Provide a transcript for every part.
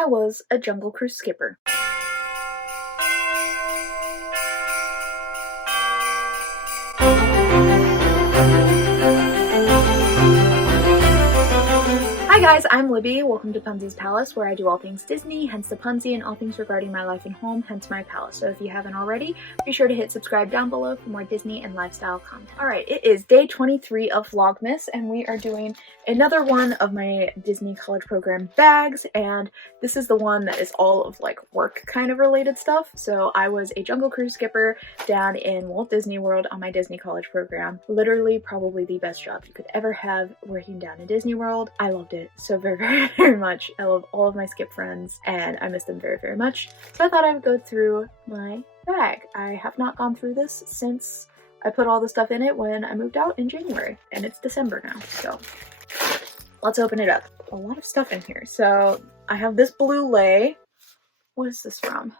I was a Jungle Cruise skipper. Hi guys, I'm Libby. Welcome to Punsy's Palace, where I do all things Disney, hence the Punsy, and all things regarding my life and home, hence my palace. So if you haven't already, be sure to hit subscribe down below for more Disney and lifestyle content. Alright, it is day 23 of Vlogmas, and we are doing another one of my Disney College Program bags, and this is the one that is all of like work kind of related stuff. So I was a Jungle Cruise skipper down in Walt Disney World on my Disney College Program. Literally probably the best job you could ever have working down in Disney World. I loved it so very much. I love all of my skip friends and I miss them very much. So I thought I would go through my bag. I have not gone through this since I put all the stuff in it when I moved out in January, and it's December now, so let's open it up. A lot of stuff in here. So I have this blue lei. What is this from?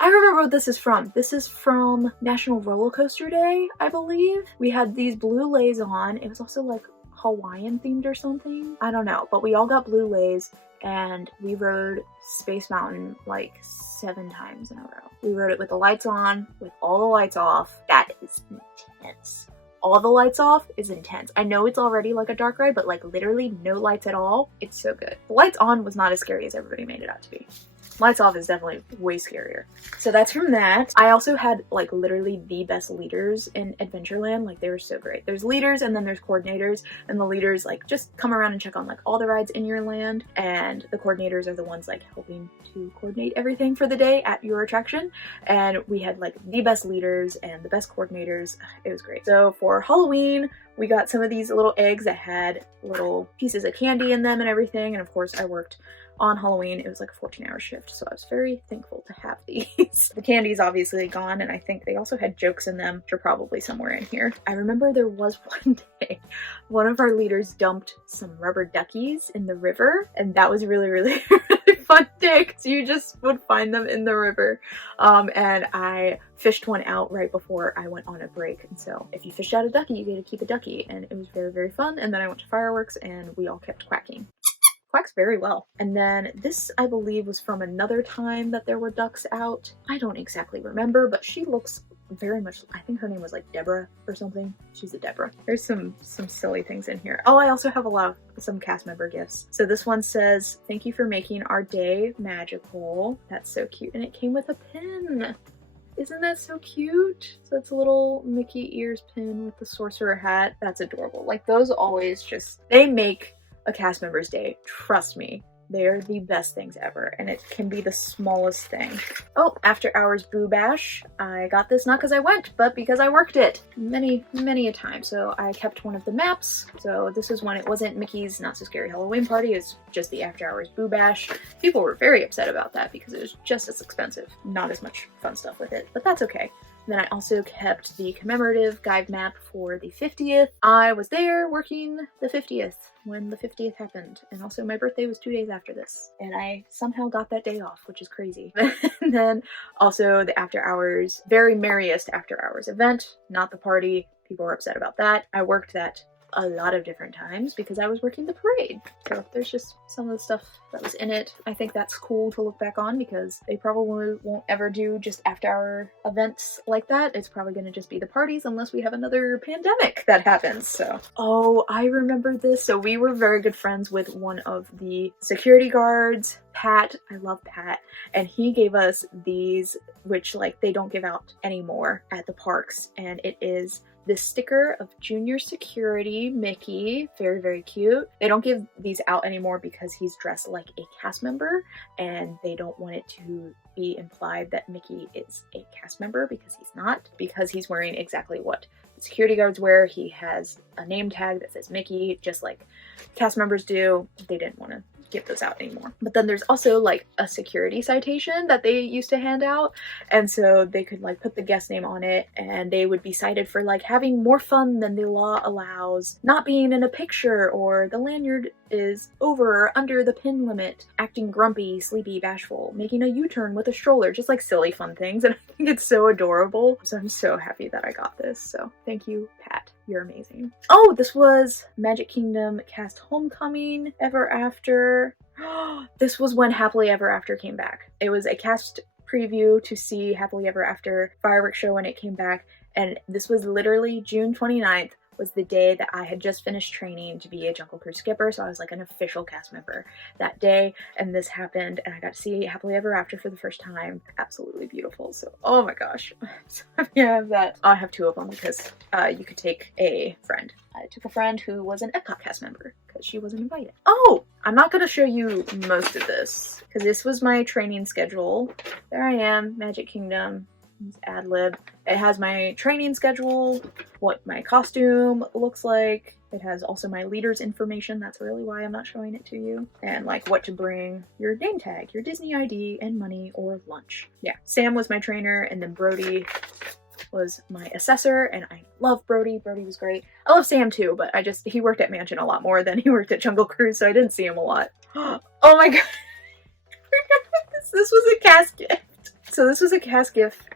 I remember what this is from. This is from National Roller Coaster Day, I believe. We had these blue leis on. It was also like Hawaiian themed or something. I don't know, but we all got blue leis and we rode Space Mountain like 7 times in a row. We rode it with the lights on, with all the lights off. That is intense. All the lights off is intense. I know it's already like a dark ride, but like literally no lights at all. It's so good. The lights on was not as scary as everybody made it out to be. Lights off is definitely way scarier. So that's from that. I also had like literally the best leaders in Adventureland. Like they were so great. There's leaders and then there's coordinators, and the leaders like just come around and check on like all the rides in your land, and the coordinators are the ones like helping to coordinate everything for the day at your attraction. And we had like the best leaders and the best coordinators. It was great. So for Halloween, we got some of these little eggs that had little pieces of candy in them and everything. And of course I worked on Halloween. It was like a 14-hour shift, so I was very thankful to have these. The candy's obviously gone, and I think they also had jokes in them, which are probably somewhere in here. I remember there was one day one of our leaders dumped some rubber duckies in the river, and that was really fun day because you just would find them in the river. And I fished one out right before I went on a break, and so if you fish out a ducky, you get to keep a ducky, and it was very fun. And then I went to fireworks and we all kept quacking. Quacks very well. And then this, I believe, was from another time that there were ducks out. I don't exactly remember, but she looks very much, I think her name was like Deborah or something. She's a Deborah. There's some silly things in here. Oh, I also have some cast member gifts. So this one says, "Thank you for making our day magical." That's so cute. And it came with a pin. Isn't that so cute? So it's a little Mickey ears pin with the sorcerer hat. That's adorable. Like those always just, they make a cast member's day. Trust me, they're the best things ever, and it can be the smallest thing. Oh, after hours Boo Bash. I got this not because I went, but because I worked it many a time. So I kept one of the maps. So this is when it wasn't Mickey's Not So Scary Halloween Party, it's just the after hours Boo Bash. People were very upset about that because it was just as expensive. Not as much fun stuff with it, but that's okay. Then I also kept the commemorative guide map for the 50th. I was there working the 50th when the 50th happened, and also my birthday was 2 days after this, and I somehow got that day off, which is crazy. And then also the after hours, very merriest after hours event, not the party. People were upset about that. I worked that a lot of different times because I was working the parade. So there's just some of the stuff that was in it. I think that's cool to look back on because they probably won't ever do just after hour events like that. It's probably going to just be the parties unless we have another pandemic that happens. So, oh, I remember this. So we were very good friends with one of the security guards, Pat. I love Pat. And he gave us these, which like they don't give out anymore at the parks. And it is this sticker of Junior Security Mickey. Very cute. They don't give these out anymore because he's dressed like a cast member, and they don't want it to be implied that Mickey is a cast member because he's not, because he's wearing exactly what the security guards wear. He has a name tag that says Mickey, just like cast members do. They didn't want to give those out anymore. But then there's also like a security citation that they used to hand out, and so they could like put the guest name on it, and they would be cited for like having more fun than the law allows, not being in a picture, or the lanyard is over or under the pin limit, acting grumpy, sleepy, bashful, making a U-turn with a stroller, just like silly fun things. And I think it's so adorable. So I'm so happy that I got this. So thank you, Pat. You're amazing. Oh, this was Magic Kingdom cast Homecoming Ever After. This was when Happily Ever After came back. It was a cast preview to see Happily Ever After fireworks show when it came back, and this was literally June 29th was the day that I had just finished training to be a Jungle Cruise skipper, so I was like an official cast member that day, and this happened, and I got to see Happily Ever After for the first time. Absolutely beautiful. So, oh my gosh. So I have that. I have two of them because you could take a friend. I took a friend who was an Epcot cast member because she wasn't invited. Oh, I'm not going to show you most of this because this was my training schedule. There I am, Magic Kingdom. Ad lib. It has my training schedule, what my costume looks like. It has also my leader's information. That's really why I'm not showing it to you. And like what to bring, your name tag, your Disney ID, and money or lunch. Yeah, Sam was my trainer, and then Brody was my assessor, and I love Brody. Brody was great. I love Sam too, but he worked at Mansion a lot more than he worked at Jungle Cruise, so I didn't see him a lot. Oh my god. This was a cast gift. So this was a cast gift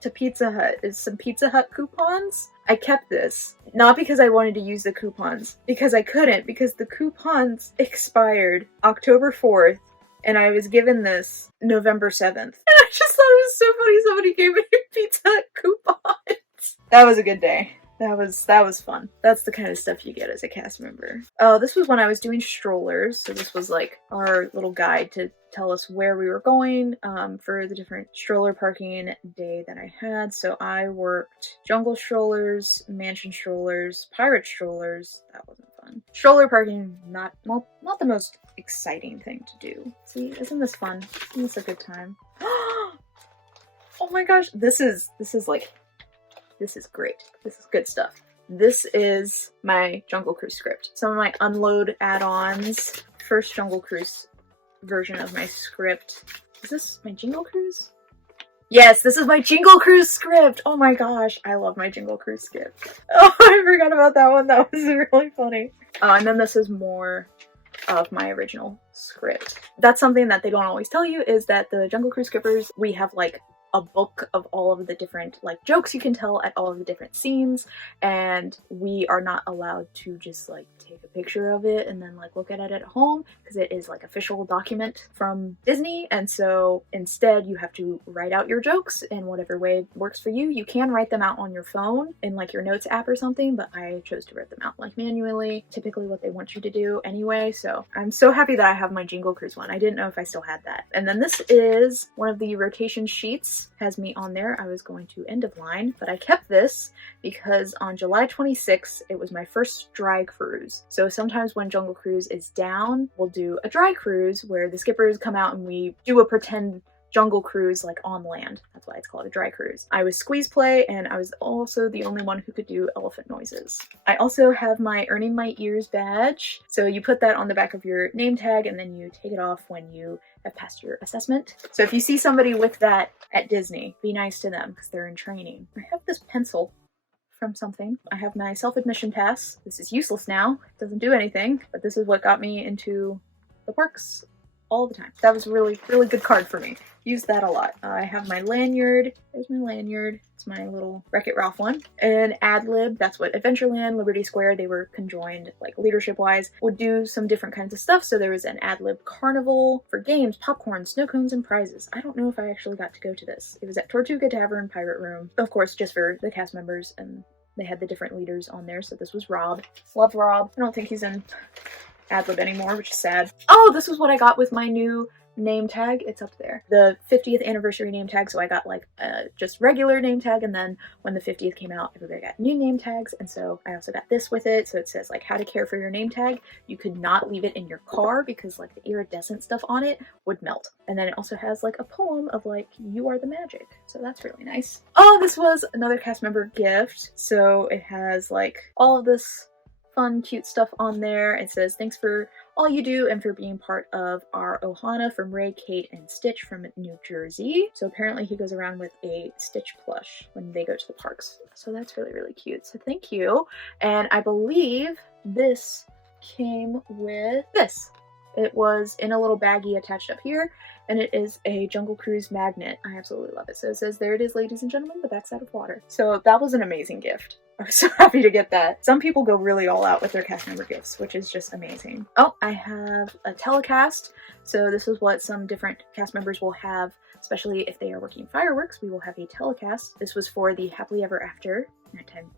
to Pizza Hut. Is some Pizza Hut coupons. I kept this, not because I wanted to use the coupons, because I couldn't, because the coupons expired October 4th, and I was given this November 7th. And I just thought it was so funny somebody gave me a Pizza Hut coupons. That was a good day. That was fun. That's the kind of stuff you get as a cast member. Oh, this was when I was doing strollers. So this was like our little guide to tell us where we were going for the different stroller parking day that I had. So I worked jungle strollers, mansion strollers, pirate strollers. That wasn't fun. Stroller parking, not the most exciting thing to do. See, isn't this fun? Isn't this a good time? Oh my gosh, this is great. This is good stuff. This is my Jungle Cruise script. Some of my unload add-ons. First Jungle Cruise version of my script. Is this my Jingle Cruise? Yes, this is my Jingle Cruise script! Oh my gosh, I love my Jingle Cruise script. Oh, I forgot about that one. That was really funny. And then this is more of my original script. That's something that they don't always tell you, is that the Jungle Cruise skippers, we have like a book of all of the different like jokes you can tell at all of the different scenes, and we are not allowed to just like take a picture of it and then like look at it at home, because it is like official document from Disney. And so instead you have to write out your jokes in whatever way works for you. You can write them out on your phone in like your notes app or something, but I chose to write them out like manually, typically what they want you to do anyway. So I'm so happy that I have my Jingle Cruise one. I didn't know if I still had that. And then this is one of the rotation sheets. Has me on there. I was going to end of line, but I kept this because on July 26th, it was my first dry cruise. So sometimes when Jungle Cruise is down, we'll do a dry cruise where the skippers come out and we do a pretend Jungle Cruise like on land. That's why it's called a dry cruise. I was squeeze play, and I was also the only one who could do elephant noises. I also have my Earning My Ears badge. So you put that on the back of your name tag, and then you take it off when you have passed your assessment. So if you see somebody with that at Disney, be nice to them because they're in training. I have this pencil from something. I have my self-admission pass. This is useless now. It doesn't do anything, but this is what got me into the parks all the time. That was a really, really good card for me. Use that a lot. I have my lanyard. There's my lanyard. It's my little Wreck-It Ralph one. And Ad-Lib, that's what Adventureland, Liberty Square, they were conjoined, like leadership-wise, would do some different kinds of stuff. So there was an Ad-Lib carnival for games, popcorn, snow cones, and prizes. I don't know if I actually got to go to this. It was at Tortuga Tavern Pirate Room. Of course, just for the cast members, and they had the different leaders on there. So this was Rob. Love Rob. I don't think he's in Ad-Lib anymore, which is sad. Oh, this was what I got with my new name tag. It's up there. The 50th anniversary name tag. So I got like just regular name tag, and then when the 50th came out, everybody got new name tags. And so I also got this with it. So it says like how to care for your name tag. You could not leave it in your car because like the iridescent stuff on it would melt. And then it also has like a poem of like, you are the magic. So that's really nice. Oh, this was another cast member gift. So it has like all of this fun, cute stuff on there. It says, thanks for all you do and for being part of our Ohana from Ray, Kate, and Stitch from New Jersey. So apparently he goes around with a Stitch plush when they go to the parks. So that's really, really cute. So thank you. And I believe this came with this. It was in a little baggie attached up here, and it is a Jungle Cruise magnet. I absolutely love it. So it says, "There it is, ladies and gentlemen, the backside of water." So that was an amazing gift. I was so happy to get that. Some people go really all out with their cast member gifts, which is just amazing. Oh, I have a telecast. So this is what some different cast members will have, especially if they are working fireworks. We will have a telecast. This was for the Happily Ever After Nighttime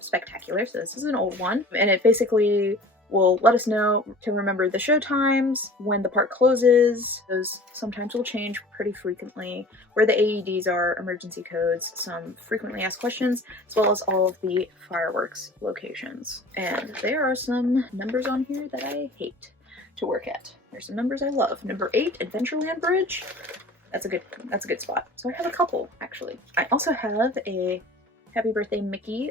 Spectacular. So this is an old one, and it basically will let us know to remember the show times, when the park closes. Those sometimes will change pretty frequently, where the AEDs are, emergency codes, some frequently asked questions, as well as all of the fireworks locations. And there are some numbers on here that I hate to work at. There's some numbers I love. Number 8, Adventureland Bridge. That's a good spot. So I have a couple, actually. I also have a Happy Birthday Mickey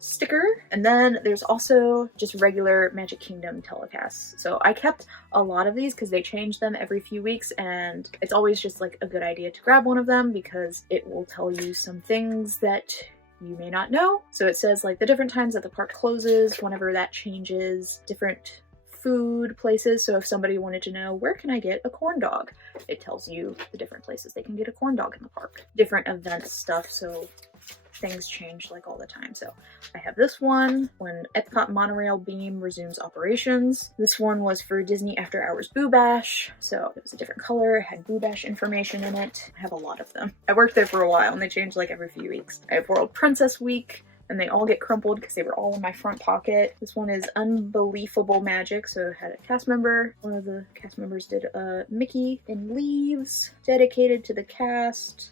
sticker, and then there's also just regular Magic Kingdom telecasts. So I kept a lot of these because they change them every few weeks, and it's always just like a good idea to grab one of them because it will tell you some things that you may not know. So it says like the different times that the park closes, whenever that changes, different food places. So if somebody wanted to know, where can I get a corn dog? It tells you the different places they can get a corn dog in the park. Different event stuff, so things change like all the time. So I have this one, when Epcot Monorail Beam resumes operations. This one was for Disney After Hours Boo Bash. So it was a different color, it had Boo Bash information in it. I have a lot of them. I worked there for a while and they change like every few weeks. I have World Princess Week, and they all get crumpled because they were all in my front pocket. This one is Unbelievable Magic, so it had a cast member. One of the cast members did a Mickey in leaves, dedicated to the cast.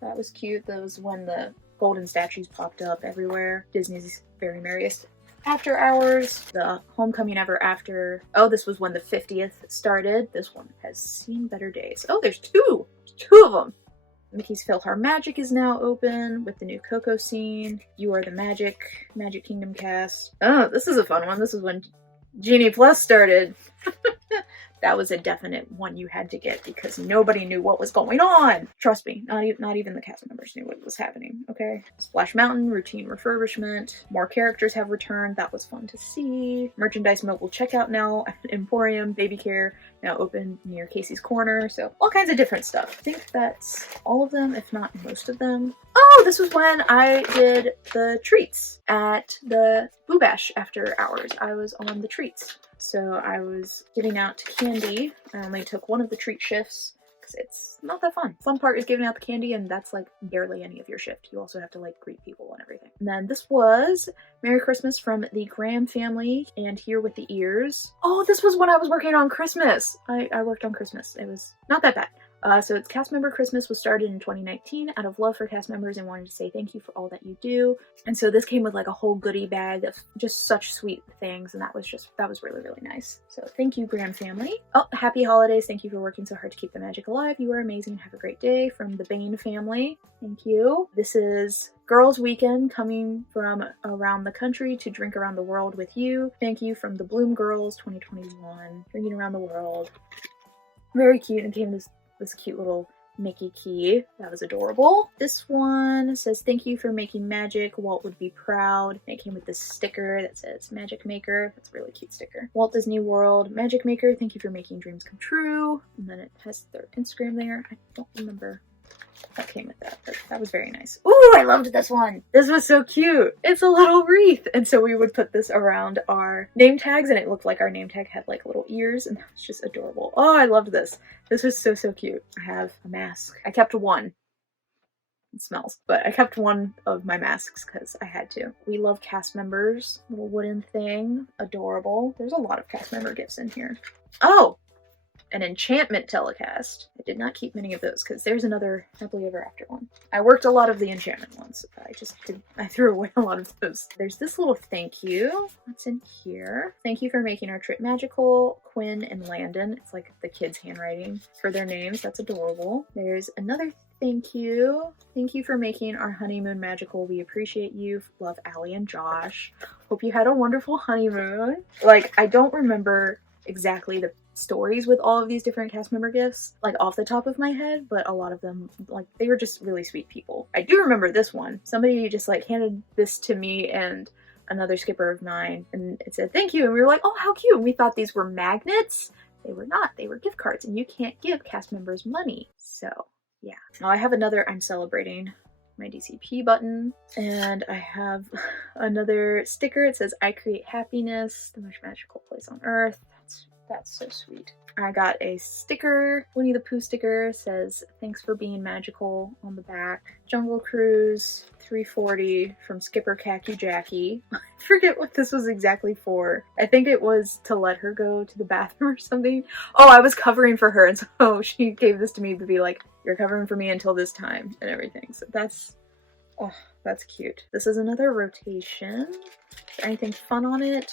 That was cute. That was when the golden statues popped up everywhere. Disney's Very Merriest After Hours, the Homecoming Ever After. Oh, this was when the 50th started. This one has seen better days. Oh, there's two of them. Mickey's PhilharMagic is now open with the new Coco scene. You Are the Magic Kingdom cast. Oh, this is a fun one. This is when Genie Plus started. That was a definite one you had to get because nobody knew what was going on. Trust me, not even the cast members knew what was happening, okay? Splash Mountain, routine refurbishment. More characters have returned. That was fun to see. Merchandise mobile checkout now at Emporium. Baby Care now open near Casey's Corner. So all kinds of different stuff. I think that's all of them, if not most of them. Oh, this was when I did the treats at the Boo Bash After Hours. I was on the treats. So I was giving out candy. I only took one of the treat shifts because it's not that fun. Fun part is giving out the candy, and that's like barely any of your shift. You also have to like greet people and everything. And then this was Merry Christmas from the Graham family and Here with the Ears. Oh, this was when I was working on Christmas. I worked on Christmas. It was not that bad. So it's Cast Member Christmas was started in 2019 out of love for cast members and wanted to say thank you for all that you do. And so this came with like a whole goodie bag of just such sweet things, and that was really, really nice. So thank you, Graham family. Oh, happy holidays. Thank you for working so hard to keep the magic alive. You are amazing. Have a great day from the Bain family. Thank you. This is Girls Weekend coming from around the country to drink around the world with you. Thank you from the Bloom Girls 2021. Drinking around the world. Very cute, and came this cute little Mickey key. That was adorable. This one says, thank you for making magic. Walt would be proud. And it came with this sticker that says Magic Maker. That's a really cute sticker. Walt Disney World Magic Maker. Thank you for making dreams come true. And then it has their Instagram there. I don't remember that came with that, but that was very nice. Ooh, I loved this one. This was so cute. It's a little wreath. And so we would put this around our name tags, and it looked like our name tag had like little ears, and that was just adorable. Oh, I loved this. This was so, so cute. I have a mask. I kept one. It smells, but I kept one of my masks because I had to. We love cast members. Little wooden thing. Adorable. There's a lot of cast member gifts in here. Oh! An enchantment telecast. I did not keep many of those because there's another Happily Ever After one. I worked a lot of the enchantment ones. I threw away a lot of those. There's this little thank you. What's in here? Thank you for making our trip magical. Quinn and Landon. It's like the kids' handwriting for their names. That's adorable. There's another thank you. Thank you for making our honeymoon magical. We appreciate you. Love, Allie and Josh. Hope you had a wonderful honeymoon. Like, I don't remember exactly the stories with all of these different cast member gifts, like off the top of my head, but a lot of them, like, they were just really sweet people. I do remember this one. Somebody just like handed this to me and another skipper of mine, and it said thank you, and we were like, oh, how cute. And we thought these were magnets. They were not. They were gift cards, and you can't give cast members money. So yeah. Now I have another I'm celebrating my DCP button, and I have another sticker. It says I create happiness, the most magical place on earth. That's so sweet. I got a sticker, Winnie the Pooh sticker, says thanks for being magical on the back. Jungle Cruise 340 from Skipper Khaki Jackie. I forget what this was exactly for. I think it was to let her go to the bathroom or something. Oh, I was covering for her, and so she gave this to me to be like, you're covering for me until this time and everything. So that's, oh, that's cute. This is another rotation. Is there anything fun on it?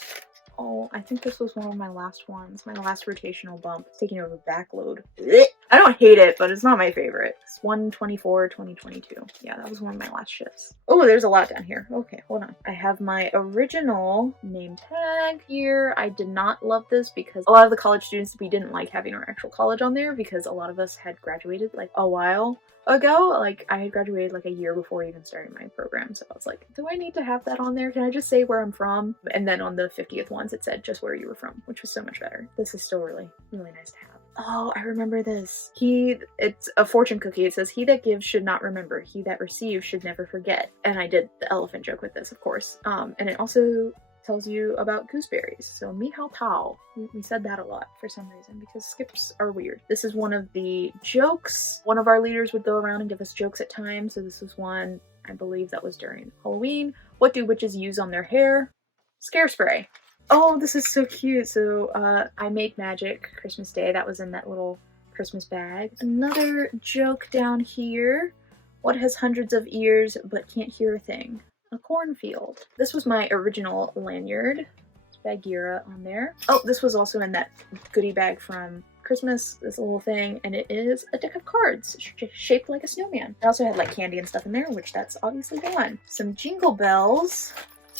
Oh, I think this was one of my last ones. My last rotational bump. It's taking over backload. I don't hate it, but it's not my favorite. It's 1/24/2022. Yeah, that was one of my last shifts. Oh, there's a lot down here. Okay, hold on. I have my original name tag here. I did not love this because a lot of the college students, we didn't like having our actual college on there because a lot of us had graduated like a while ago. Like I had graduated like a year before even starting my program, so I was like, do I need to have that on there? Can I just say where I'm from? And then on the 50th ones it said just where you were from, which was so much better. This is still really nice to have. Oh, I remember this. It's a fortune cookie. It says, he that gives should not remember, he that receives should never forget. And I did the elephant joke with this, of course. And it also tells you about gooseberries. So mi hao tao. We said that a lot for some reason because skips are weird. This is one of the jokes. One of our leaders would go around and give us jokes at times. So this was one, I believe that was during Halloween. What do witches use on their hair? Scare spray. Oh, this is so cute. So I made magic Christmas Day. That was in that little Christmas bag. Another joke down here. What has hundreds of ears but can't hear a thing? A cornfield. This was my original lanyard. It's Bagheera on there. Oh, this was also in that goodie bag from Christmas, this little thing, and it is a deck of cards shaped like a snowman. I also had like candy and stuff in there, which that's obviously the one. Some jingle bells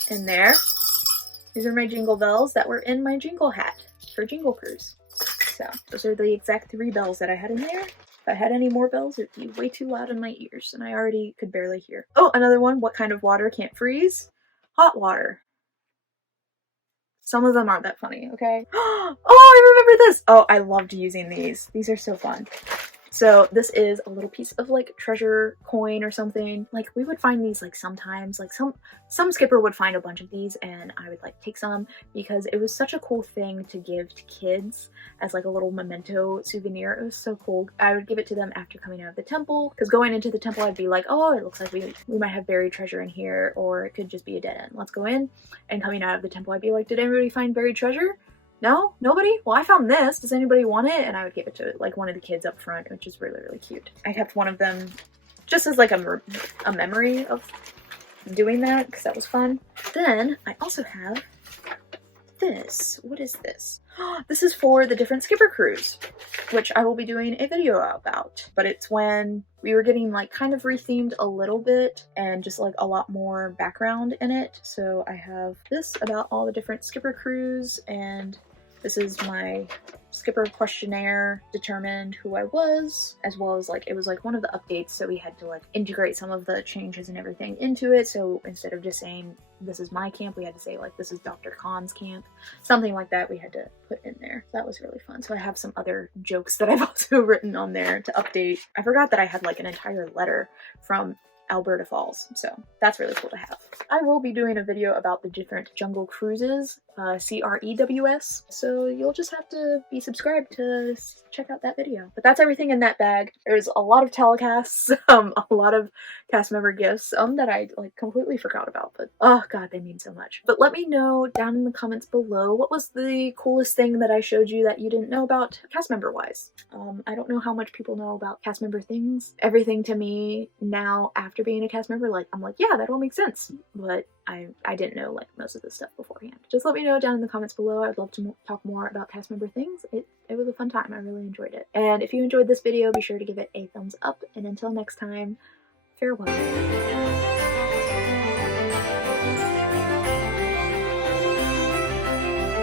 in there. These are my jingle bells that were in my jingle hat for Jingle Cruise. So those are the exact 3 bells that I had in there. If I had any more bells, it'd be way too loud in my ears, and I already could barely hear. Oh, another one. What kind of water can't freeze? Hot water. Some of them aren't that funny, okay? Oh, I remember this! Oh, I loved using these. These are so fun. So this is a little piece of like treasure coin or something. Like we would find these like sometimes, like some skipper would find a bunch of these and I would like take some because it was such a cool thing to give to kids as like a little memento souvenir. It was so cool. I would give it to them after coming out of the temple because going into the temple I'd be like, oh, it looks like we might have buried treasure in here, or it could just be a dead end. Let's go in. And coming out of the temple I'd be like, did anybody find buried treasure? No? Nobody? Well, I found this. Does anybody want it? And I would give it to like one of the kids up front, which is really cute. I kept one of them just as like a memory of doing that because that was fun. Then I also have this. What is this? This is for the different skipper crews, which I will be doing a video about. But it's when we were getting like kind of rethemed a little bit and just like a lot more background in it. So I have this about all the different skipper crews, and this is my skipper questionnaire, determined who I was, as well as like it was like one of the updates, so we had to like integrate some of the changes and everything into it. So instead of just saying this is my camp, we had to say like this is Dr. Khan's camp, something like that we had to put in there. So that was really fun. So I have some other jokes that I've also written on there to update. I forgot that I had like an entire letter from Alberta Falls, so that's really cool to have. I will be doing a video about the different jungle cruises, CREWS, so you'll just have to be subscribed to check out that video. But that's everything in that bag. There's a lot of telecasts, a lot of cast member gifts, that I like completely forgot about, but oh god, they mean so much. But let me know down in the comments below, what was the coolest thing that I showed you that you didn't know about cast member wise? I don't know how much people know about cast member things. Everything to me now after being a cast member, like I'm like, yeah, that all makes sense, but I didn't know like most of this stuff beforehand. Just let me know down in the comments below. I'd love to talk more about cast member things. It was a fun time. I really enjoyed it. And if you enjoyed this video, be sure to give it a thumbs up. And until next time, farewell.